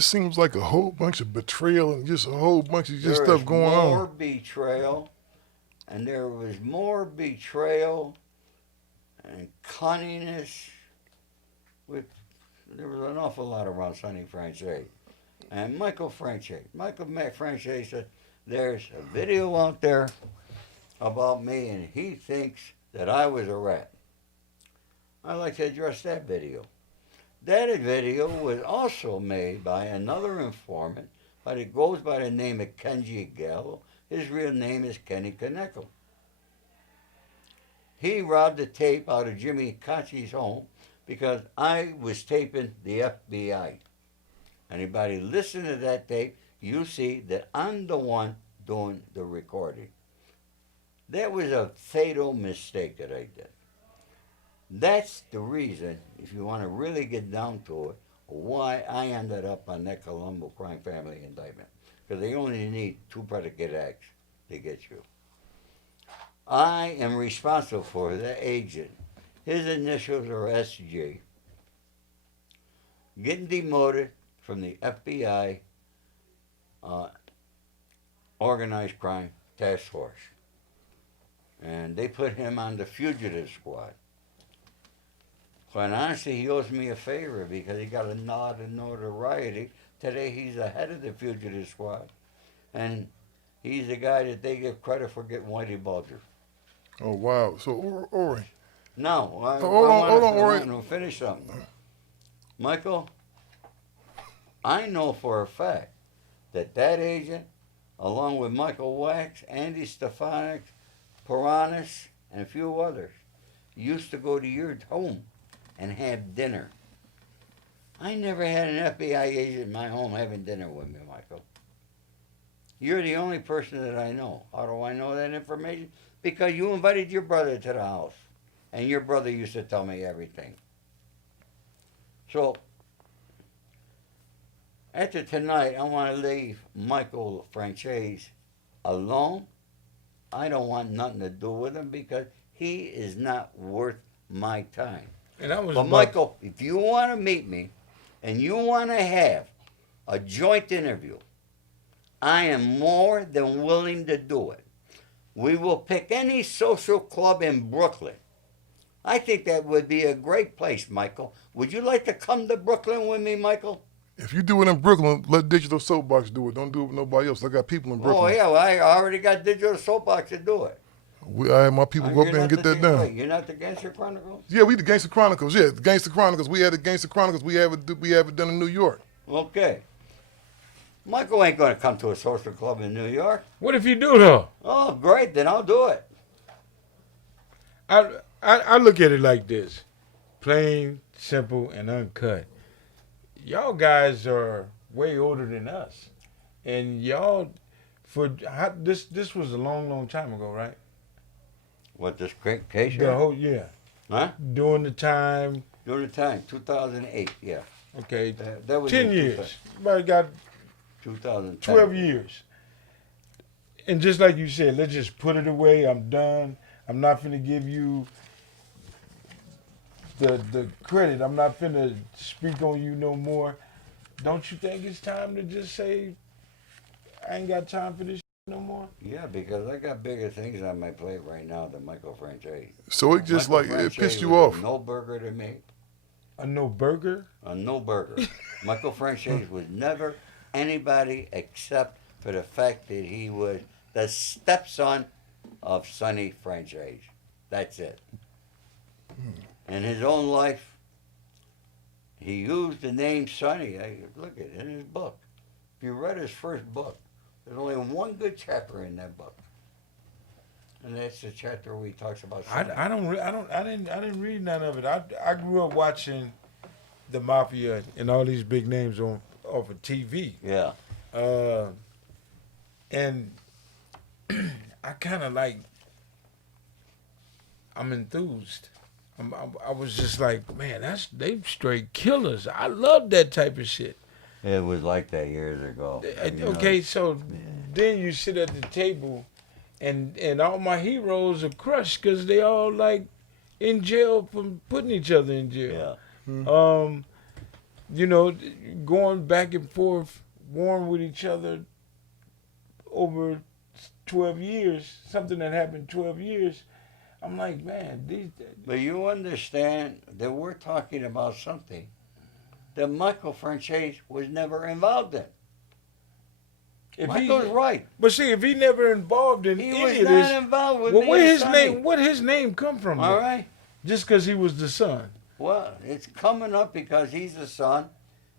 just seems like a whole bunch of betrayal and just a whole bunch of just There stuff is going more on. betrayal, and there was more betrayal and cunningness. With there was an awful lot around Sonny Franzese and Michael Franzese. Michael Franzese said, "There's a video out there about me, and he thinks that I was a rat." I'd like to address that video. That video was also made by another informant, but it goes by the name of Kenji Gallo. His real name is Kenny Kaneko. He robbed the tape out of Jimmy Kachi's home because I was taping the FBI. Anybody listen to that tape, you see that I'm the one doing the recording. That was a fatal mistake that I did. That's the reason, if you want to really get down to it, why I ended up on that Colombo crime family indictment. Because they only need 2 predicate acts to get you. I am responsible for the agent. His initials are SG. Getting demoted from the FBI organized crime task force. And they put him on the fugitive squad. Quite honestly, he owes me a favor because he got a nod of notoriety. Today he's the head of the fugitive squad. And he's the guy that they give credit for getting Whitey Bulger. Oh, wow. So, Ori. No, I hold on, Ori. want to finish something. Michael, I know for a fact that agent, along with Michael Wax, Andy Stefanik, Piranhas, and a few others, used to go to your home and have dinner. I never had an FBI agent in my home having dinner with me, Michael. You're the only person that I know. How do I know that information? Because you invited your brother to the house. And your brother used to tell me everything. So, after tonight, I want to leave Michael Franzese alone. I don't want nothing to do with him because he is not worth my time. And that was But Michael, if you want to meet me and you want to have a joint interview, I am more than willing to do it. We will pick any social club in Brooklyn. I think that would be a great place, Michael. Would you like to come to Brooklyn with me, Michael? If you do it in Brooklyn, let Digital Soapbox do it. Don't do it with nobody else. I got people in Brooklyn. Oh, yeah, well, I already got Digital Soapbox to do it. I had my people go up there and get that done. Wait, you're not the Gangster Chronicles? Yeah, we the Gangster Chronicles. Yeah, the Gangster Chronicles. We had the Gangster Chronicles. We have it done in New York. Okay. Michael ain't going to come to a social club in New York. What if you do though? Oh, great, then I'll do it. I look at it like this: plain, simple, and uncut. Y'all guys are way older than us, and y'all this was a long time ago, right? What, this case? The whole Huh? During the time. During the time, 2008, yeah. Okay. That was 10 years. Everybody got 2010. 12 years. And just like you said, let's just put it away. I'm done. I'm not finna give you the credit. I'm not finna speak on you no more. Don't you think it's time to just say, I ain't got time for this no more? Yeah, because I got bigger things on my plate right now than Michael Franzese. So it just Michael it Franzese pissed you was off. a no burger to me. A no burger? A no burger. Michael Franzese was never anybody except for the fact that he was the stepson of Sonny Franzese. That's it. In his own life, he used the name Sonny. Look at it in his book. If you read his first book, there's only one good chapter in that book, and that's the chapter where he talks about Sonny. I didn't read none of it. I grew up watching the Mafia and all these big names off of TV. Yeah. And I kind of like, I'm enthused. I was just like, man, they straight killers. I love that type of shit. It was like that years ago. Okay, so then you sit at the table, and all my heroes are crushed because they all like in jail from putting each other in jail. Yeah. you know, going back and forth, warring with each other over 12 years, something that happened 12 years. I'm like, man, these. But you understand that we're talking about something that Michael Franzesi was never involved in. If Michael's right. But see, if he never involved in He any was of not this, involved with well, me where and his Sonny. name? What his name come from? All though? right. Just because he was the son. Well, it's coming up because he's the son,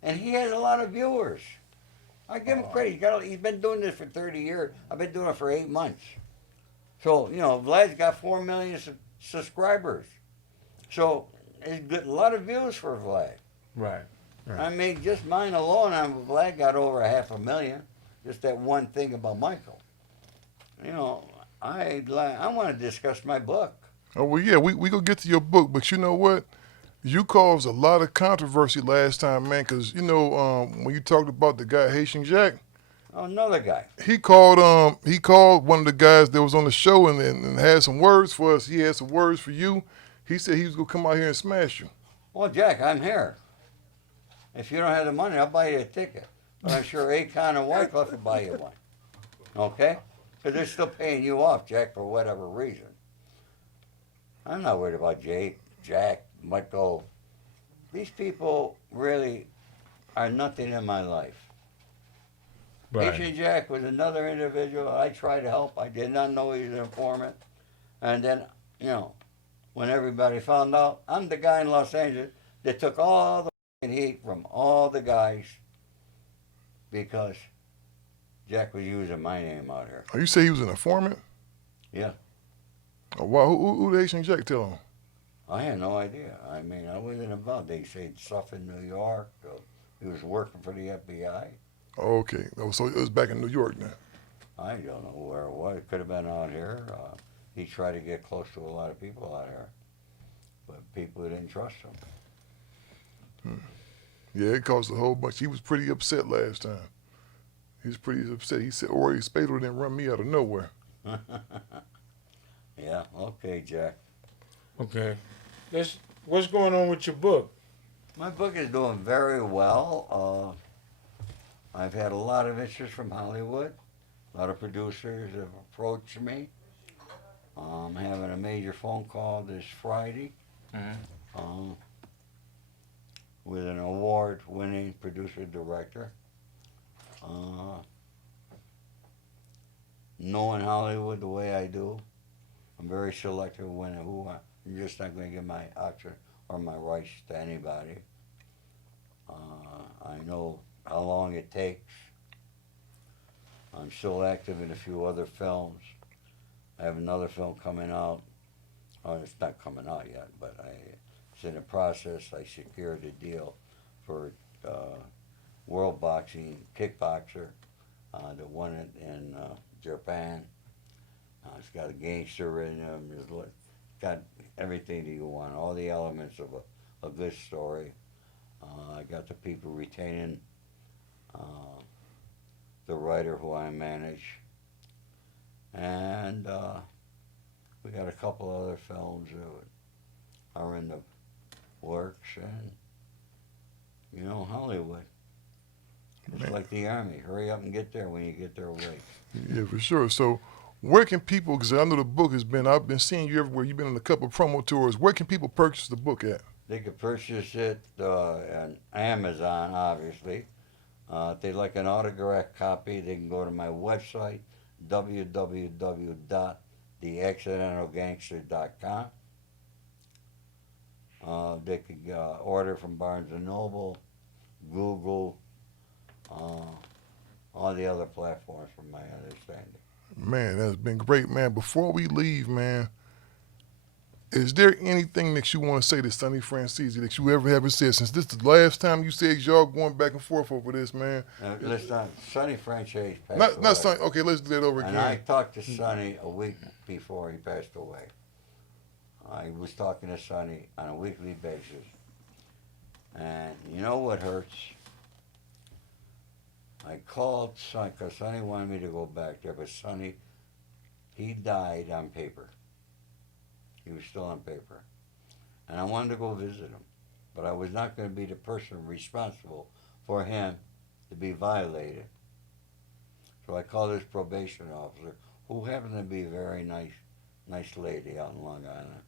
and he has a lot of viewers. I give him credit. He's been doing this for 30 years. I've been doing it for 8 months. So, you know, Vlad's got 4 million subscribers. So, it's good, a lot of views for Vlad. Right. I mean, just mine alone, Vlad got over 500,000. Just that one thing about Michael. You know, I want to discuss my book. Oh, well, yeah, we gonna get to your book, but you know what? You caused a lot of controversy last time, man, because, you know, when you talked about the guy Haitian Jack, Oh, another guy. he called one of the guys that was on the show and had some words for us. He had some words for you. He said he was gonna come out here and smash you. Well, Jack, I'm here. If you don't have the money, I'll buy you a ticket. But I'm sure Akon and Wycliffe will buy you one. Okay? Because they're still paying you off, Jack, for whatever reason. I'm not worried about Jack, Michael. These people really are nothing in my life. Right. Haitian Jack was another individual I tried to help. I did not know he was an informant. And then, you know, when everybody found out, I'm the guy in Los Angeles that took all the heat from all the guys because Jack was using my name out here. Oh, you say he was an informant? Yeah. Oh, wow, who did Haitian Jack tell him? I had no idea. I mean, I wasn't involved. They said stuff in New York. He was working for the FBI. Oh, okay. Oh, so it was back in New York then. I don't know where it was. It could have been out here. He tried to get close to a lot of people out here, but people didn't trust him. Yeah, it caused a whole bunch. He was pretty upset last time. He was pretty upset. He said Ori Spado didn't run me out of nowhere. Yeah, okay, Jack. Okay. What's going on with your book? My book is doing very well. I've had a lot of interest from Hollywood. A lot of producers have approached me. I'm having a major phone call this Friday with an award-winning producer-director. Knowing Hollywood the way I do, I'm very selective when and who I'm just not going to give my option or my rights to anybody. I know how long it takes. I'm still active in a few other films. I have another film coming out. Oh, it's not coming out yet, but it's in the process. I secured a deal for world boxing kickboxer that won it in Japan. It's got a gangster in it. It's got everything that you want, all the elements of a good story. I got the people retaining the writer who I manage. And we got a couple other films that are in the works. And, you know, Hollywood. It's like the Army. Hurry up and get there when you get there late. Yeah, for sure. So where can people, because I know the book I've been seeing you everywhere. You've been on a couple of promo tours. Where can people purchase the book at? They could purchase it on Amazon, obviously. If they'd like an autographed copy, they can go to my website, www.theaccidentagangster.com. They could order from Barnes & Noble, Google, all the other platforms from my understanding. Man, that's been great, man. Before we leave, man, is there anything that you want to say to Sonny Franzesi that you ever haven't said since this is the last time you said y'all going back and forth over this, man? Listen, Sonny Franzesi passed away. Not Sonny. Okay, let's do that over again. And I talked to Sonny a week before he passed away. I was talking to Sonny on a weekly basis. And you know what hurts? I called Sonny because Sonny wanted me to go back there, but Sonny, he died on paper. He was still on paper. And I wanted to go visit him. but I was not going to be the person responsible for him to be violated. So I called his probation officer, who happened to be a very nice lady out in Long Island.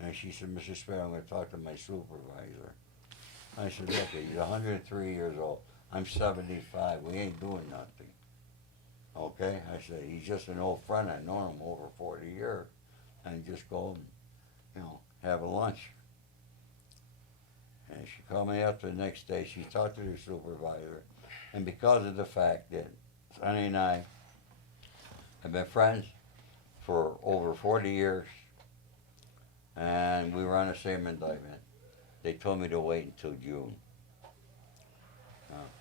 And she said, Mr. Spade, I'm going to talk to my supervisor. I said, look, he's 103 years old. I'm 75. We ain't doing nothing. Okay? I said, he's just an old friend. I've known him over 40 years. And just go and, have a lunch. And she called me up the next day. She talked to the supervisor. And because of the fact that Sonny and I have been friends for over 40 years, and we were on the same indictment, they told me to wait until June.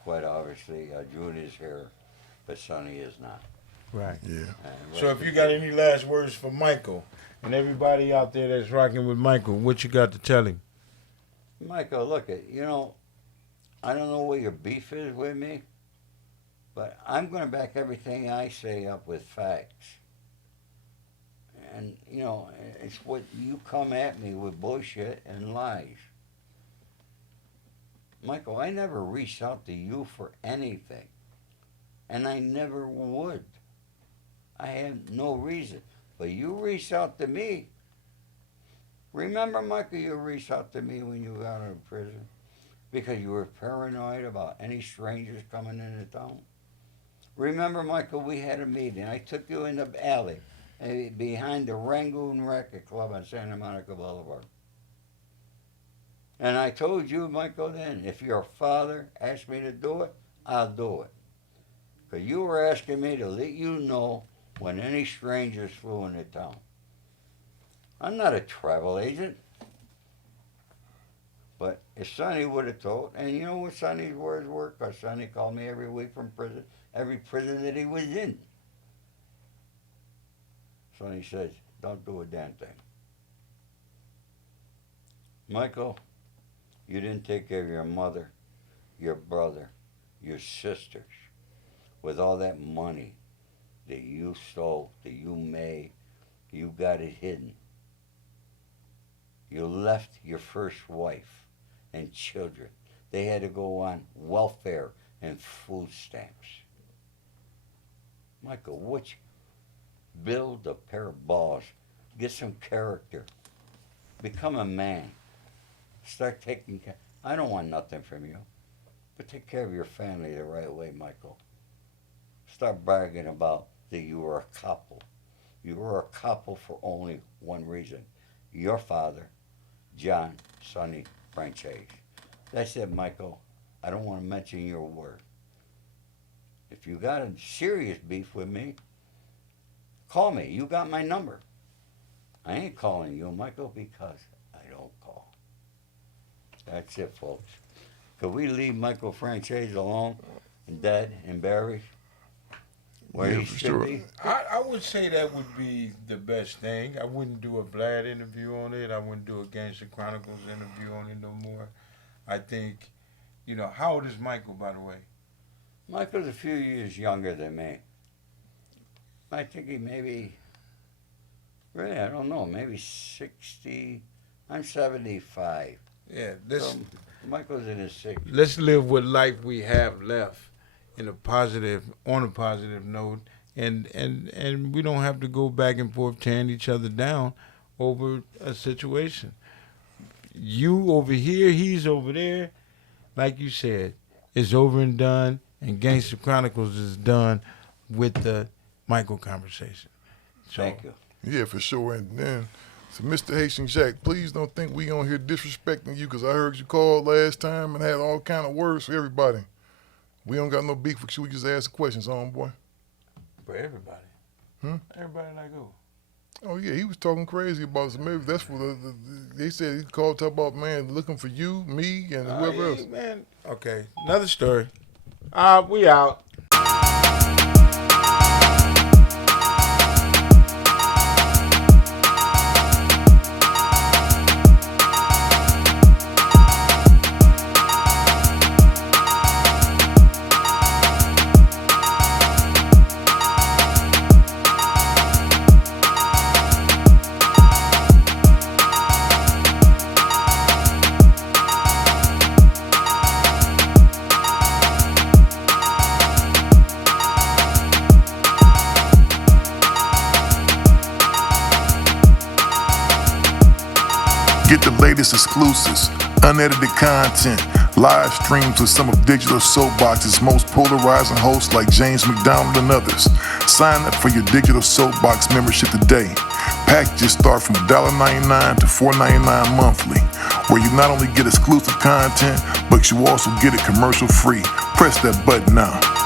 Quite obviously, June is here, but Sonny is not. Right. Yeah. So if you got any last words for Michael and everybody out there that's rocking with Michael, what you got to tell him? Michael, look, I don't know what your beef is with me, but I'm going to back everything I say up with facts. And, it's what you come at me with bullshit and lies. Michael, I never reached out to you for anything. And I never would. I have no reason. But you reached out to me. Remember, Michael, you reached out to me when you got out of prison? Because you were paranoid about any strangers coming into town? Remember, Michael, we had a meeting. I took you in the alley behind the Rangoon Racket Club on Santa Monica Boulevard. And I told you, Michael, then, if your father asked me to do it, I'll do it. Because you were asking me to let you know when any strangers flew into town. I'm not a travel agent. But if Sonny would have told, and you know what Sonny's words were? Because Sonny called me every week from prison, every prison that he was in. Sonny says, don't do a damn thing. Michael, you didn't take care of your mother, your brother, your sisters, with all that money that you stole, that you made. You got it hidden. You left your first wife and children. They had to go on welfare and food stamps. Michael, build a pair of balls. Get some character. Become a man. Start taking care. I don't want nothing from you, but take care of your family the right way, Michael. Start bragging about that you were a couple. You were a couple for only one reason. Your father, John Sonny Franzesi. That's it, Michael. I don't want to mention your word. If you got a serious beef with me, call me. You got my number. I ain't calling you, Michael, because I don't call. That's it, folks. Could we leave Michael Franzesi alone and dead and buried where he should be? I would say that would be the best thing. I wouldn't do a Vlad interview on it. I wouldn't do a Gangster Chronicles interview on it no more. I think, how old is Michael, by the way? Michael's a few years younger than me. I think he maybe, really, I don't know, maybe 60. I'm 75. Yeah, So Michael's in his 60s. let's live what life we have left on a positive note, and we don't have to go back and forth tearing each other down over a situation. You over here, he's over there. Like you said, it's over and done, and Gangster Chronicles is done with the Michael conversation. So, Thank you. Yeah, for sure. And then, so Mr. Haitian Jack, please don't think we on here disrespecting you, because I heard you called last time and had all kind of words for everybody. We don't got no beef with you. We just ask questions, homeboy. for everybody. Everybody like who? Oh, yeah, he was talking crazy about some. Maybe that's what they said. He called, talk about, man, looking for you, me, and whoever else. Man, okay, another story. We out. Get the latest exclusives, unedited content, live streams with some of Digital Soapbox's most polarizing hosts like James McDonald and others. Sign up for your Digital Soapbox membership today. Packages start from $1.99 to $4.99 monthly, where you not only get exclusive content, but you also get it commercial free. Press that button now.